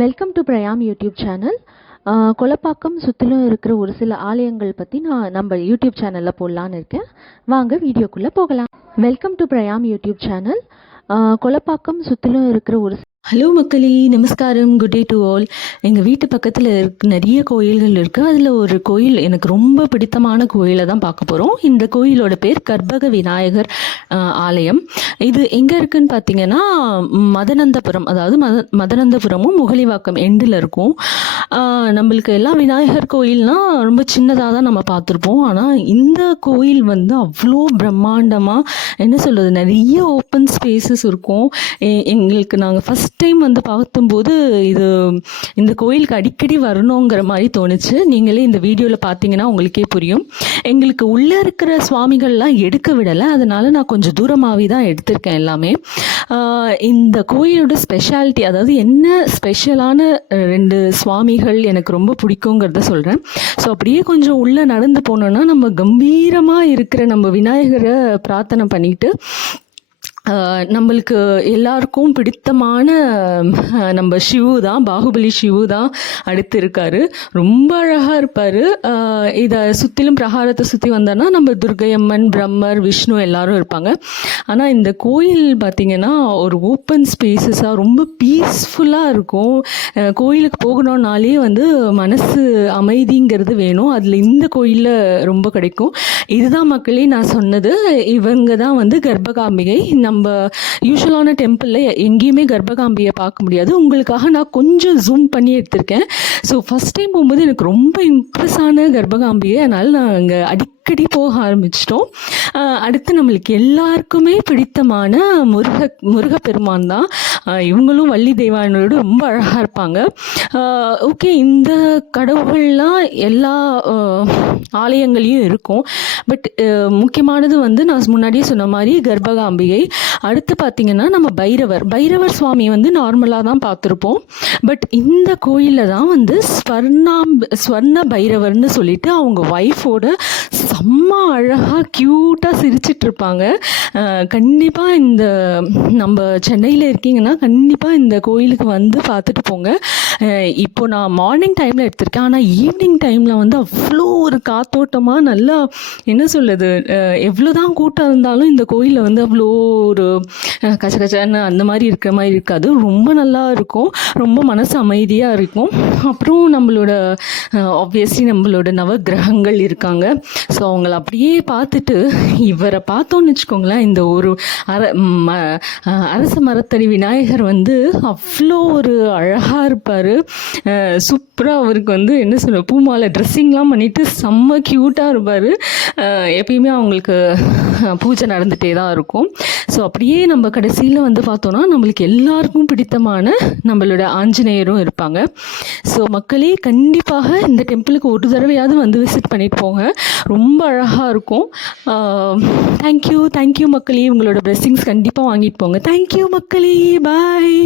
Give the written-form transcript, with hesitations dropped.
Welcome to பிரயாம் YouTube channel. Kolapakkam சுற்றிலும் இருக்கிற ஒரு சில ஆலயங்கள் பற்றி நான் நம்ம யூடியூப் சேனலில் போடலான்னு இருக்கேன். வாங்க வீடியோக்குள்ளே போகலாம். வெல்கம் டு பிரயாம் யூடியூப் சேனல். கொலப்பாக்கம் சுற்றிலும் இருக்கிற ஒரு ஹலோ மக்களே, நமஸ்காரம், குட் டே டு ஆல். எங்கள் வீட்டு பக்கத்தில் நிறைய கோயில்கள் இருக்குது. அதில் ஒரு கோயில் எனக்கு ரொம்ப பிடித்தமான கோயிலை தான் பார்க்க போகிறோம். இந்த கோயிலோட பேர் கர்ப்பக விநாயகர் ஆலயம். இது எங்கே இருக்குதுன்னு பார்த்தீங்கன்னா மதனந்தபுரம், அதாவது மதனந்தபுரமும் முகலிவாக்கம் எண்டில் இருக்கும். நம்மளுக்கு எல்லாம் விநாயகர் கோயில்னால் ரொம்ப சின்னதாக தான் நம்ம பார்த்துருப்போம். ஆனால் இந்த கோயில் வந்து அவ்வளோ பிரம்மாண்டமாக, என்ன சொல்கிறது, நிறைய ஓப்பன் ஸ்பேசஸ் இருக்கும். எங்களுக்கு நாங்கள் ஃபஸ்ட் டைம் வந்து பார்க்கும்போது இந்த கோயிலுக்கு அடிக்கடி வரணுங்கிற மாதிரி தோணுச்சு. நீங்களே இந்த வீடியோவில் பார்த்தீங்கன்னா உங்களுக்கே புரியும். எங்களுக்கு உள்ளே இருக்கிற சுவாமிகள்லாம் எடுக்க விடலை, அதனால் நான் கொஞ்சம் தூரமாகவே தான் எடுத்திருக்கேன் எல்லாமே. இந்த கோயிலோட ஸ்பெஷாலிட்டி, அதாவது என்ன ஸ்பெஷலான 2 சுவாமிகள் எனக்கு ரொம்ப பிடிக்குங்கிறத சொல்கிறேன். ஸோ அப்படியே கொஞ்சம் உள்ளே நடந்து போனோன்னா நம்ம கம்பீரமாக இருக்கிற நம்ம விநாயகரை பிரார்த்தனை பண்ணிட்டு நம்மளுக்கு எல்லாருக்கும் பிடித்தமான நம்ம சிவு தான், பாகுபலி சிவு தான் அடுத்து இருக்கார். ரொம்ப அழகாக இருப்பார். இதை சுற்றிலும் பிரகாரத்தை சுற்றி வந்தோன்னா நம்ம துர்கையம்மன், பிரம்மர், விஷ்ணு எல்லாரும் இருப்பாங்க. ஆனால் இந்த கோயில் பார்த்திங்கன்னா ஒரு ஓப்பன் ஸ்பேசஸாக ரொம்ப பீஸ்ஃபுல்லாக இருக்கும். கோயிலுக்கு போகணுன்னாலே வந்து மனசு அமைதிங்கிறது வேணும். அதில் இந்த கோயிலில் ரொம்ப கிடைக்கும். இதுதான் மக்களே நான் சொன்னது. இவங்க தான் வந்து கர்ப்பகாம்பிகை. நம்ம யூஸ்வலான டெம்பிளில் எங்கேயுமே கர்ப்பகாம்பியை பார்க்க முடியாது. உங்களுக்காக நான் கொஞ்சம் ஜூம் பண்ணி எடுத்திருக்கேன். ஸோ ஃபஸ்ட் டைம் போகும்போது எனக்கு ரொம்ப இம்ப்ரெஸ் ஆன கர்ப்பகாம்பிகை. அதனால் நான் அங்கே அடிக்கடி போக ஆரம்பிச்சிட்டோம். அடுத்து நம்மளுக்கு எல்லாருக்குமே பிடித்தமான முருகப்பெருமான் தான். இவங்களும் வள்ளி தெய்வானோடு ரொம்ப அழகாக இருப்பாங்க. ஓகே, இந்த கடவுள்லாம் எல்லா ஆலயங்களையும் இருக்கும். பட் முக்கியமானது வந்து நான் முன்னாடியே சொன்ன மாதிரி கர்ப்பகாம்பிகை. அடுத்து பார்த்திங்கன்னா நம்ம பைரவர் சுவாமி வந்து நார்மலாக தான் பார்த்துருப்போம். பட் இந்த கோயிலில் தான் வந்து ஸ்வர்ண பைரவர்னு சொல்லிட்டு அவங்க ஒய்ஃபோட செம்ம அழகாக க்யூட்டாக சிரிச்சிட்ருப்பாங்க. கண்டிப்பாக இந்த நம்ம சென்னையில் இருக்கீங்கன்னா கண்டிப்பாக இந்த கோயிலுக்கு வந்து பார்த்துட்டு போங்க. இப்போ நான் மார்னிங் டைமில் எடுத்திருக்கேன். ஆனால் ஈவினிங் டைமில் வந்து அவ்வளோ ஒரு காத்தோட்டமாக நல்லா, என்ன சொல்லுது, எவ்வளோ தான் கூட்டம் இருந்தாலும் இந்த கோயிலில் வந்து அவ்வளோ ஒரு கச்சன்னு அந்த மாதிரி இருக்கிற மாதிரி இருக்காது. ரொம்ப நல்லா இருக்கும், ரொம்ப மனசு அமைதியாக இருக்கும். அப்புறம் நம்மளோட ஆப்வியஸ்லி நம்மளோட நவகிரகங்கள் இருக்காங்க. ஸோ அவங்கள அப்படியே பார்த்துட்டு இவரை பார்த்தோன்னு வச்சுக்கோங்களேன், இந்த ஒரு அரச மரத்தடி விநாயகர் வந்து அவ்வளோ ஒரு அழகாக இருப்பார். சூப்பராக அவருக்கு வந்து என்ன சொல்ல, பூமாலை ட்ரெஸ்ஸிங்லாம் பண்ணிவிட்டு செம்ம க்யூட்டாக இருப்பார். எப்பயுமே அவங்களுக்கு பூஜை நடந்துகிட்டே தான் இருக்கும். ஸோ அப்படியே நம்ம கடைசியில் வந்து பார்த்தோன்னா நம்மளுக்கு எல்லாருக்கும் பிடித்தமான நம்மளோட ஆஞ்சநேயரும் இருப்பாங்க. ஸோ மக்களே, கண்டிப்பாக இந்த டெம்பிளுக்கு ஒரு தடவையாவது வந்து விசிட் பண்ணிட்டு போங்க. ரொம்ப அழகாக இருக்கும். தேங்க்யூ மக்களே. உங்களோட பிளெஸ்ஸிங்ஸ் கண்டிப்பாக வாங்கிட்டு போங்க. தேங்க்யூ மக்களே, பாய்.